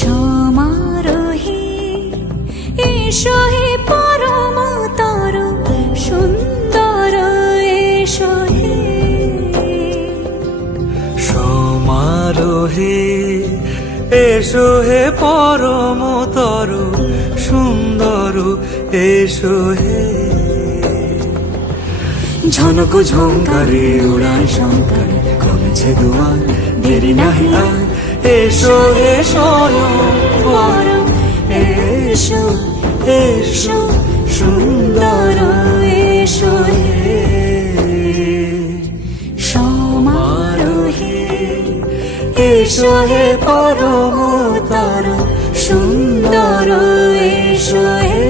সমারোহে এসো হে পরমতর সুন্দর এসো হে। সমারোহে এসো হে পরমতর সুন্দর এসো হে। ঝনক ঝঙ্কারে উড়ায় শঙ্কার কমেছে দুয়ার দেরি নাহি আর। এসো হে স্বয়ংবর এসো এসো সুন্দর এসো হে। সমারোহে এসো হে পরমতর সুন্দর এসো হে।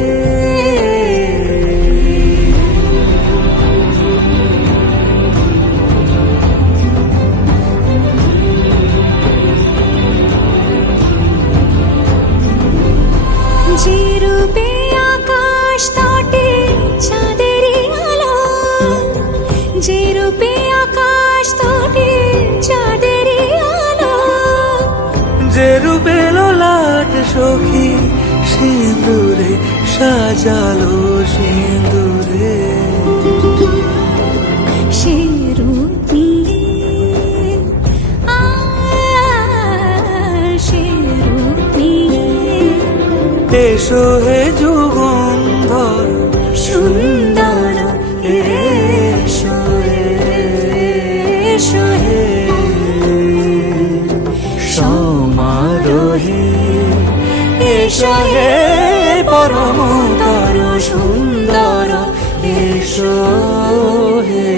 যে রূপে আকাশ তটে চাঁদেরই আলো, যে রূপে আকাশ তটে চাঁদেরই আলো, যে রূপে ললাট সখী সিঁদুরে সাজালো সিঁদুরে। সে রূপ নিয়ে সে রূপ নিয়ে এসো হে যুগন্ধর সুন্দর এসো এসো হে। সমারোহে এসো হে পরমতর সুন্দর এসো হে।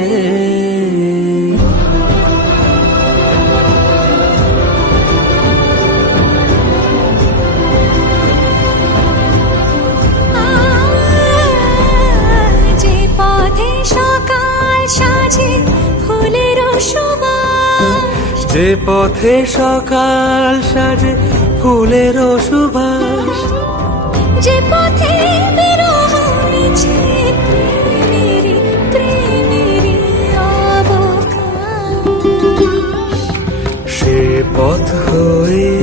যে পথে সকাল সাজে ফুলের সুবাস, যে পথে সকাল সাজে ফুলের সুবাস, যে পথে বিরহ মিছে প্রেমেরই প্রেমেরই অবকাশ, সে পথ হয়ে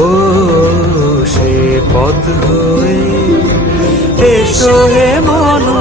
ও সে পথ হয়ে এসো হে মনো